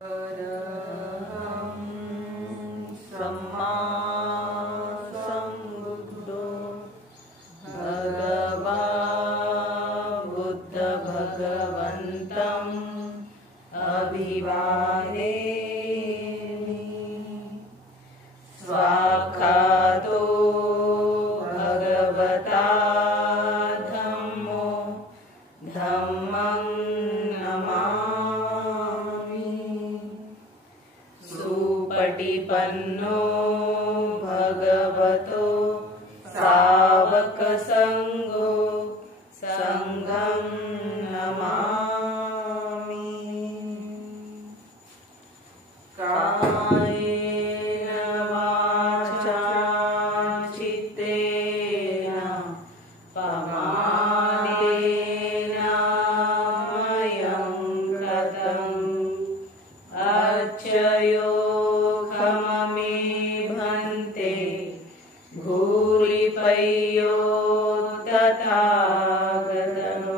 अरहं सम्मा सम्बुद्धो भगवा बुद्ध भगवन्तं अभिवादेमि। स्वाक्षातो भगवता धम्मो धम्मं नमामि। सुपटिपन्नो भगवतो सावकसङ्गो सङ्घं नमामि। कायेन वाचा चित्तेन प्रमादेन मयं कृतम् अर्चयोऽहममे भन्ते भूरिपय्यो तथागतम्।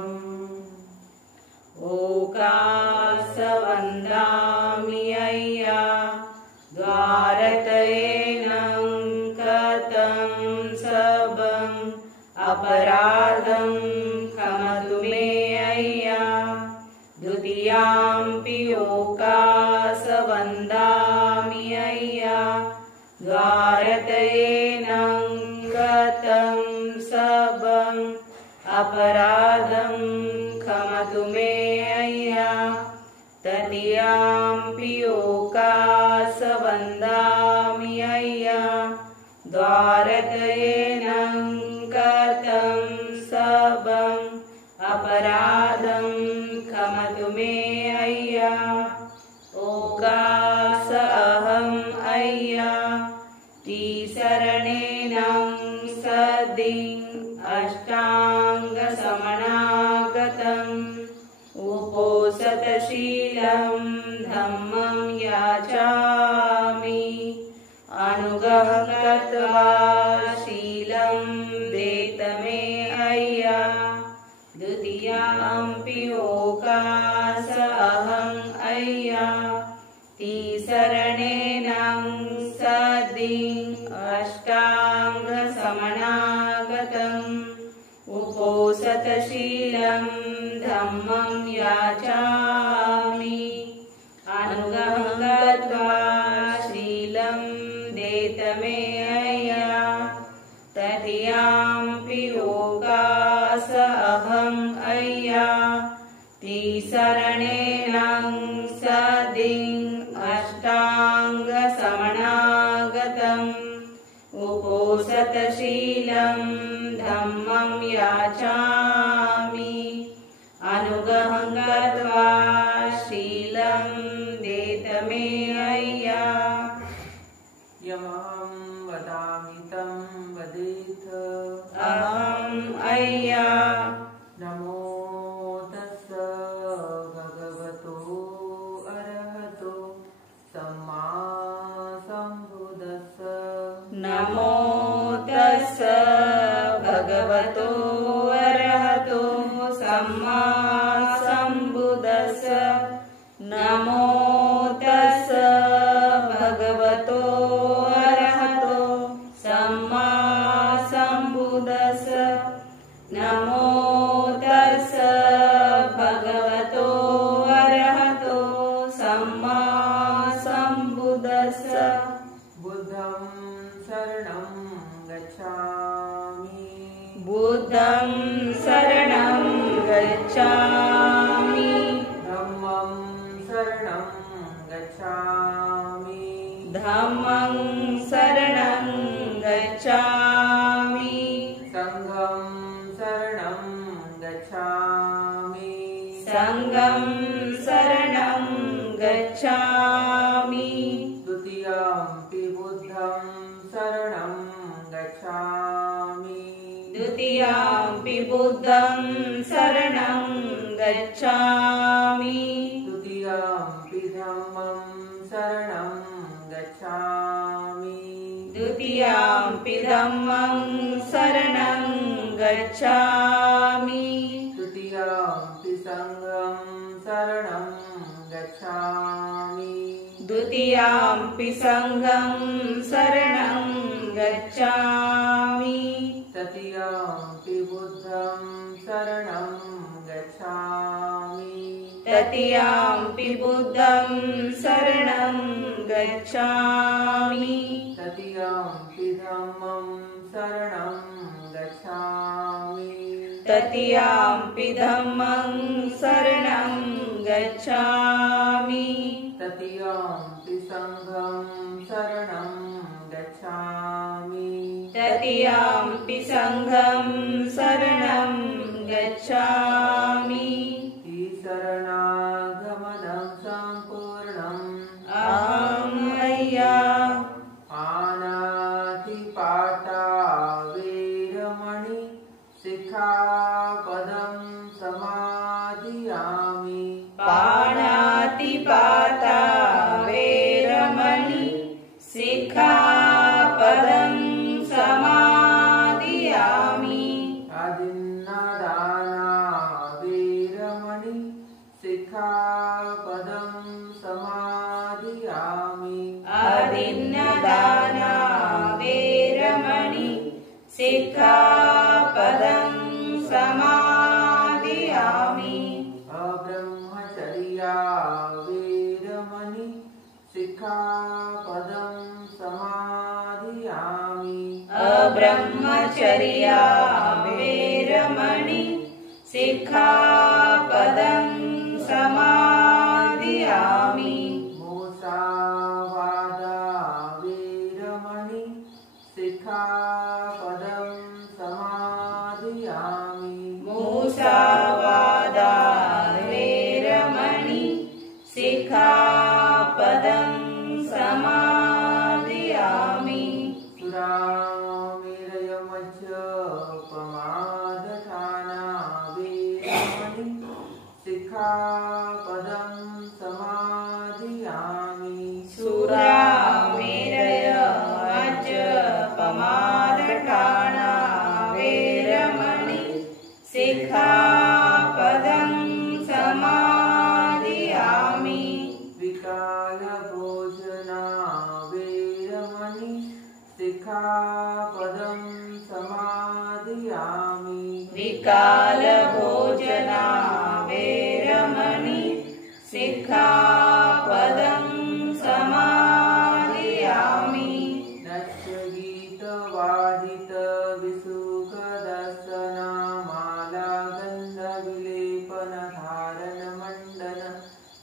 ओकासवन्दामि अय्या द्वारतयेनं कतं सबं अपराधं क्षमतु मे अय्या। द्वितीयाम्पि ओकासवन्दामि अय्या द्वारतयेनं कतं सबं अपराधं क्षमतु मे अय्या। तृतीयाम्पि ओकासवन्दामि अय्या द्वारतयेनं कतं सबं अपराधं क्षमतु मे अय्या। ओकास अहम् अय्या त्रिसरणेनं सदिं अष्टाङ्गसमनागतम्। उपोषतशीलं धम्मं याचामि। अनुगं कृत्वा शीलं देत मे अय्या। द्वितीयाम्पि ओकास अहम् अय्या त्रिसरणेनं सदिं अष्टाङ्गसमनागतम्। उपोषतशीलं धम्मं याचामि। अनुगं कृत्वा शीलं देत मे अय्या। तृतीयाम्पि ओकास अहम् अय्या त्रिसरणेनं सदिं अष्टाङ्गसमनागतम्। उपोषतशीलं धम्मं याचामि। अनुगं कृत्वा शीलं देत मे अय्या। यमहं वदामि तं वदेत्। अहम् अय्या। नमो तस्स भगवतो अरहतो सम्मा सम्बुद्धस्स। नमो तस्स भगवतो अरहतो सम्मा सम्बुद्धस्स। नमो तस्स भगवतो अरहतो सम्मा सम्बुद्धस्स। नमो तस्स भगवतो अरहतो सम्मा सम्बुद्धस्स। बुद्धं शरणं गच्छामि। बुद्धं शरणं गच्छामि। धम्मं शरणं गच्छामि। धम्मं शरणं गच्छामि। संघं शरणं गच्छामि। संघं शरणं गच्छामि। द्वितीयम्पि बुद्धं शरणं गच्छामि। द्वितीयम्पि बुद्धं शरणं गच्छामि। द्वितीयम्पि धम्मं शरणं गच्छामि। द्वितीयम्पि धम्मं शरणं गच्छामि। तृतीयम्पि संघं शरणं गच्छामि। द्वितीयाम्पि संघं शरणं गच्छामि तृतीयाम्पि बुद्धं शरणं गच्छामि तृतीयाम्पि बुद्धं शरणं गच्छामि तृतीयाम्पि धम्मं शरणं गच्छामि तृतीयाम्पि धम्मं शरणं गच्छामि तृतीयाम्पि संघं शरणं गच्छामि तृतीयाम्पि संघं शरणं गच्छामि शरणागमनं सम्पूर्णम् अहमय्या पानातिपाता वैरमणि सिक्खापदं समादियामि पाणातिपाता वैरमणि सिक्खापदं समादियामि अदिन्नदाना वैरमणि सिक्खापदं समादियामि अदिन्नदाना वैरमणि सिक्खापदं समादियामि अब्रह्मचर्या वैरमणि सिक्खापदं समादियामि अब्रह्मचर्या वैरमणि सिक्खापदं समादियामि मुसावादा वैरमणि सिक्खापदं समादियामि मुसावादा वैरमणि सिक्खापदं समादियामि सुरामेरयमज्जपमादठाना वैरमणि सिक्खापदं समादियामि सुरामेरय अजपमादठाना वैरमणि सिक्खापदं समादियामि विकालभोजना वैरमणि सिक्खापदं समादियामि विकालभोजना वैरमणि सिक्खापदं समादियामि नच्चगीतवादितविसुखदर्शना मालागन्धविलेपनधारणमण्डन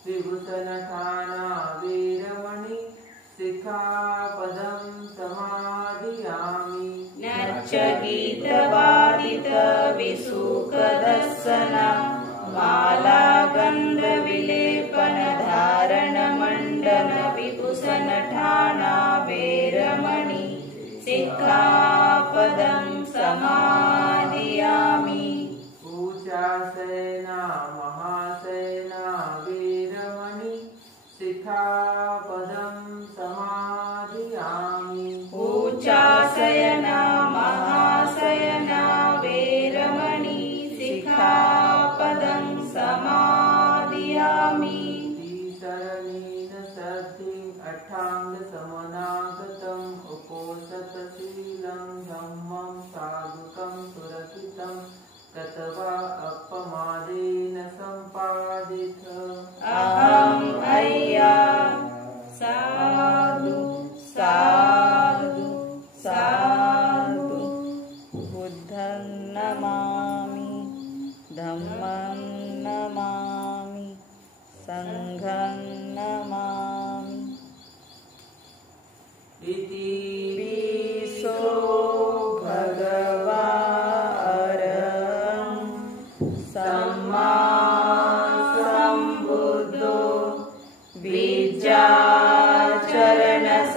विभूषणठाना वैरमणि सिक्खापदं समादियामि नच्चगीतवादितविसुखदर्शना मालागन्धविलेपनधारणमण्डन विभूषणठाना वैरमणि सिक्खापदं समादियामि पूजासैना महासैना वैरमणि सिक्खापदं समादियामि उच्चासयना महासयना वैरमणि सिक्खापदं समादियामि शरणेन सद्धिं अष्टाङ्गसमनागतम् उपोषतशीलं धम्मं साधुकं सुरक्षितं तत्वा अपमादेन सम्पादित अहम् अय्या साधु साधु साधु बुद्धं नमामि धम्मं नमामि संघं नमामि इति विशो भगवान् सम्मा सम्बुद्धो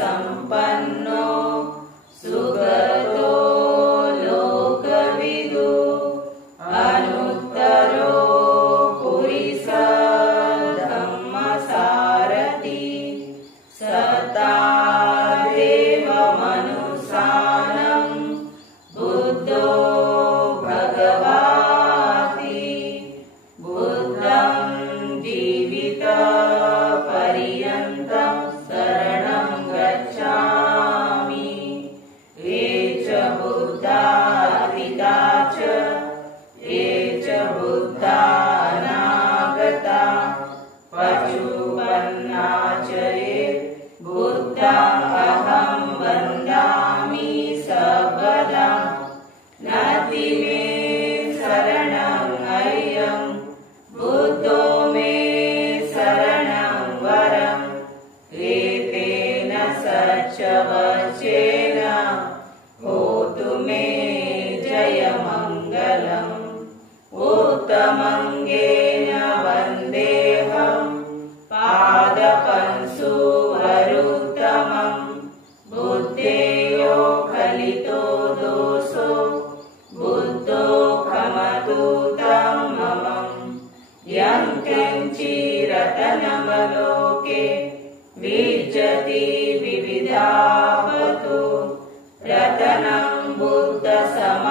विद्याचरणसम्पन्नो सुगतो लोकविदु अनुत्तरो पुरिसः धम्मसारथि सतादेव मनुष्याणां बुद्धो भगवाति बुद्धं जीवितपर्यन्तं सच्चवचेन होतु मे जयमङ्गलम् उत्तमङ्गेन वन्देऽहं पादपंसुवरुत्तमम् बुद्धेयो खलितो दोषो बुद्धो खमतु तं ममम् यं किञ्चिरतनमलोके विज्जति विविधावतु रतनं बुद्धसमानाति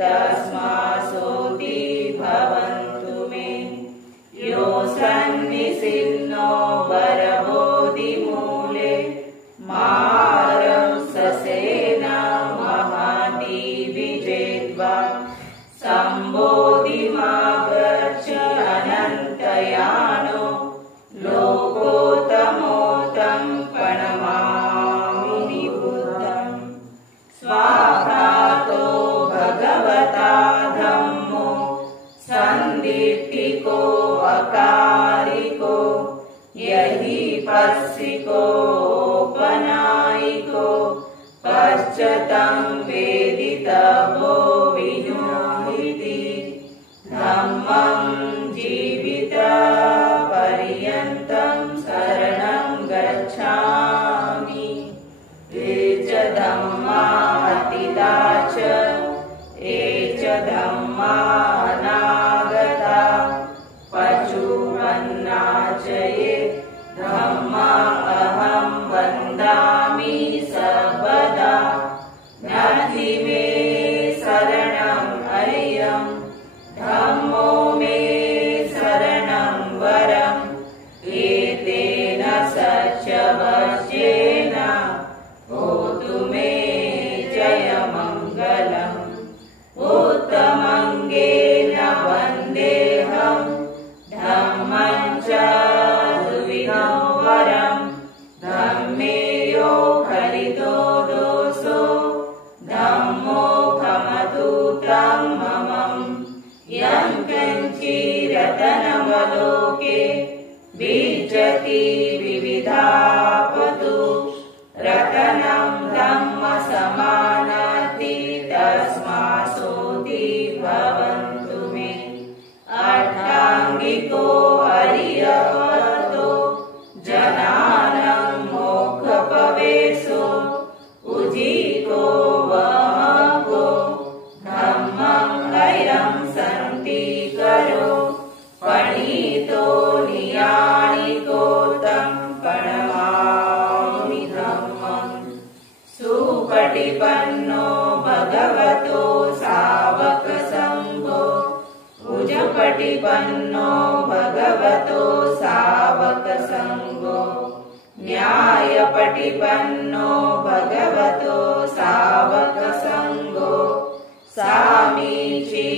तस्मासोऽपि भवन्तु मे यो सन्निसिन्नो वरबोधिमूले मारं ससेना महादीविजेद्वा सम्बोधिमागच्छ अनन्तयानो लोकोत्तमोत्तं प्रणमामि बुद्धम् स्वाहातो भगवता धम्मो सन्दिट्ठिको अकारिको यहि पस्सिकोपनायिको पश्चतं वेदितव्यो विनुमिति धम्मं जीवितपर्यन्तं शरणं गच्छामि ये च धम्मा अतीता च ये च धम्मा अनागता पशुपन्ना च ये धम्मा अहं वन्दामि सर्वदा नद्धि मे शरणम् अयं धम्मो मे शरणं वरम् एतेन सच्चवचेन होतु मे जयमङ्गलम् उत्तमङ्गेन वन्देऽहं धम्मं च द्विविधं वरम् धम्मे यो खलितो दोषो धम्मो खमतु तं ममम् यं किञ्चिरतनमलोके विज्जति विविधावतु रतनं धम्मसमानाति तस्मासोऽपि भवन्तु मे अष्टाङ्गिको हरियवतो जनानां मोक्षप्रवेशो उजितो वमको धम्मं अयं सन्तिकरो पणितो नियाणिको तं प्रणमामि धम्मम् सुपटिपन्नो भगवतो सावकसङ्घो उजपटिपन्नो भगवतो सावकसङ्घो न्यायपटिपन्नो भगवतो सावकसङ्घो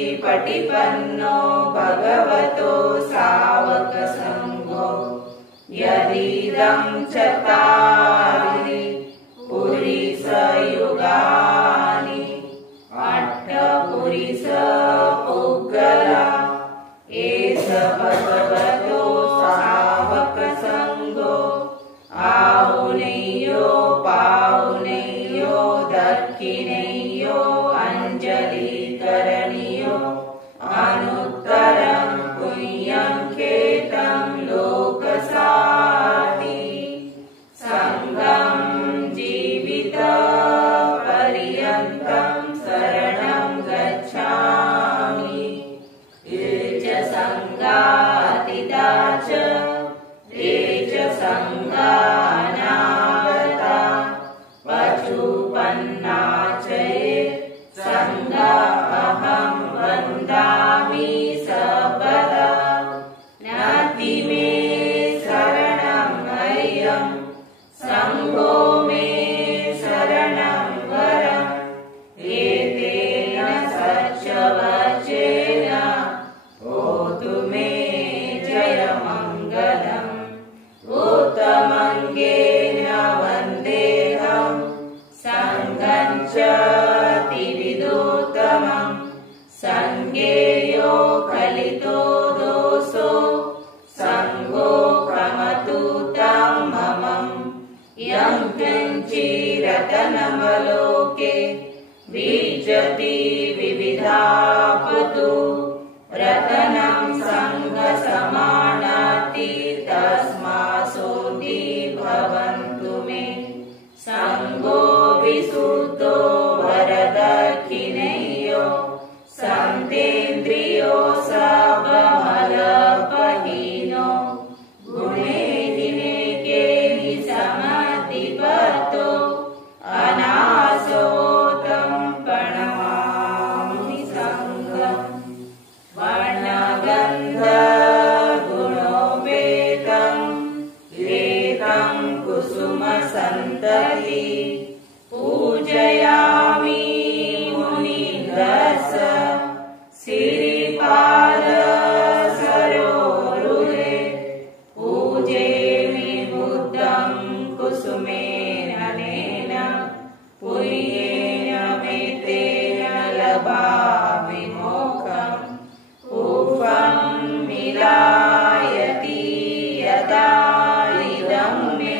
सामीचीपटिपन्नो भगवतो सावकसङ्घो यदिदं चत्वारि पुरिसयुगानि अष्टपुरिसपुग्गला एष भगवतो सावकसङ्घो आहुनेयो पाहुनेयो दक्षिणेयो अञ्जलिकरणीयो अनुत्तरं पुण्यं खेतं लोकसाति सङ्गं जीवितपर्यन्तं शरणं गच्छामि ये च सङ्गातिता च ये च सङ्गानागता पशुपन्ना च ये सङ्गा अहं वन्दामि सर्वदा नद्धि मे शरणम् अयं सङ्घो मे शरणं वरम् एतेन सच्चवचेन होतु मे जयमङ्गलम् उत्तम रतनमलोके विजति विविधापतु रतनं सङ्गसमानाति तस्मासोऽति भवन्तु मे सङ्गो विशुद्धो वरदक्षिणेयो सन्तेन्द्रियो सबमलपहीनो गुणे दिनेके समधिपतो अनासोतं प्रणमामि सङ्गम् वर्णगन्धगुणोपेतं एतं कुसुमसन्तति पूजयामि मुनिन्दस श्रीपाद सरोरुहे पूजेमि बुद्धं कुसुमेन नेन पुण्येन मेतेन लभामि मोक्षम् उफं मिलायति यदा इदं मे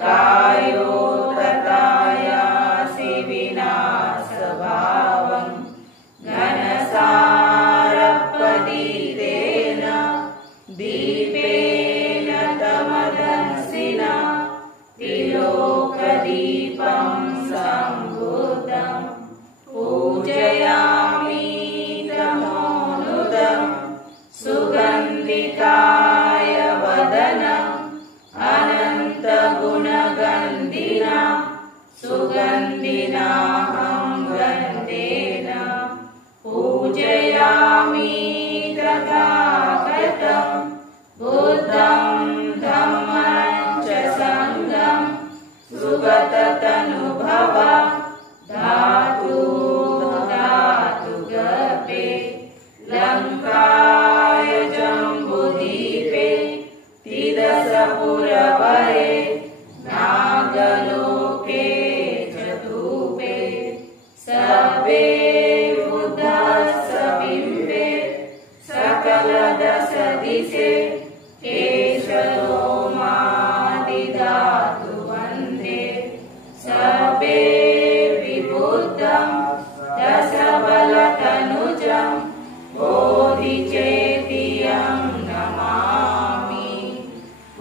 कायो तथायासि विनाशभावं घनसारपतितेन दीपेन तमदंसिना त्रिलोकदीपं सम्बुद्धं पूजयामि तमोनुदं सुगन्धिकाय वदनम् अनन्तगुणगन्धिना सुगन्धिनाहं गन्धेन पूजयामि तथागतं बुद्धं धम्मं च सङ्घं सुगततनुभव धातु गपे लङ्काय जम्बुदीपे त्रिदशपुरवरे नागलोके चतुपे सर्वे बुद्धस्सबिम्बे सकलदशदिशे केशलोमादिधातु वन्दे सर्वे विबुद्धं दशबलतनुजं बोधिचेतियं नमामि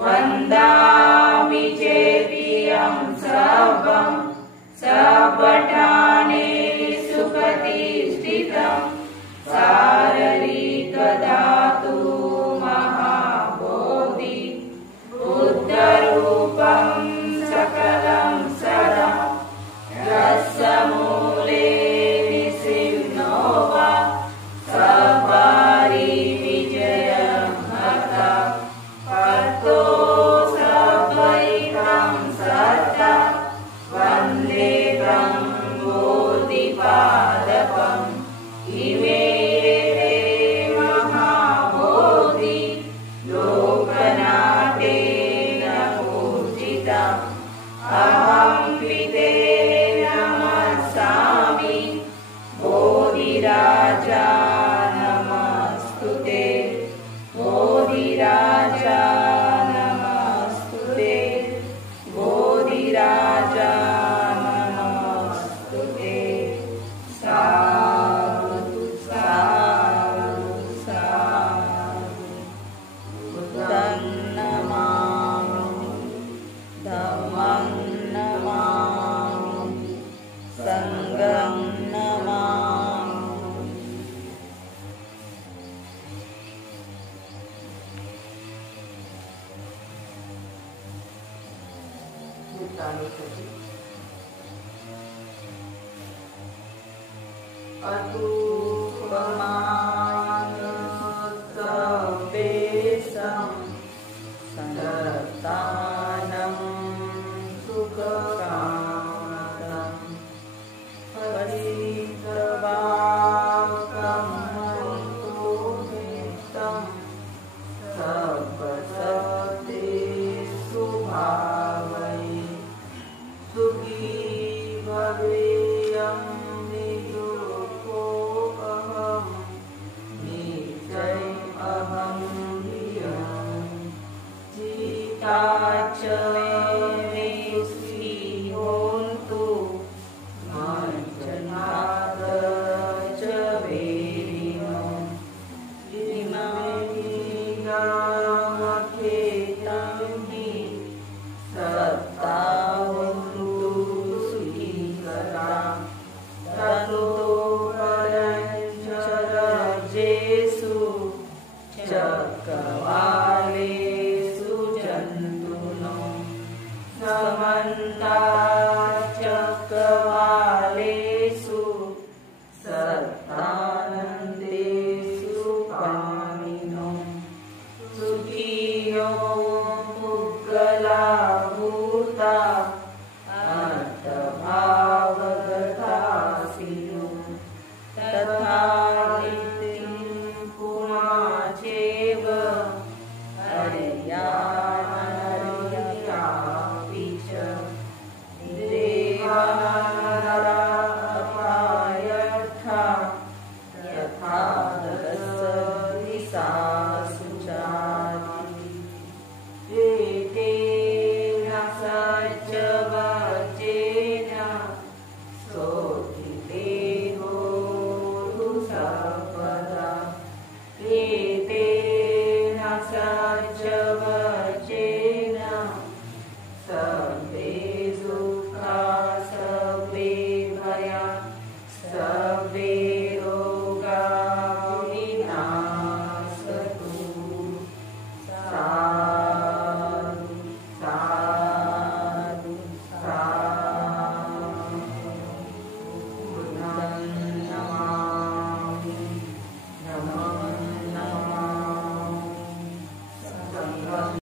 वन्दामि चेतियं सर्वं सपठाने सुप्रतिष्ठितं शारीरिकधातु महाबोधि बुद्धरूपं सकलं सदा रसमूले निसिन्नो वा सपारि विजयं हता पतो सपैकं सत्ता वन्दे तं बोधिपादपम् इमे ते महाबोधि लोकनाथेन पूजितम् अहं पिते नमस्सामि बोधिराजा नमस्तुते बोधिराजा नमस्तुते बोधिराजा नमस्तुते साधु साधु साधु बुद्धं नमामि धम्मं नमामि संघं नमामि अतुपमानसवेशं सन्तानं सुखकामदं परितवाकं हन्तुमितं सर्वशक्तिषु भावै सुखी भवेयं नियुक्तोऽहं निश्चयम् अहं धियं चित्ता च मे स्थिरोऽन्तु सन्तु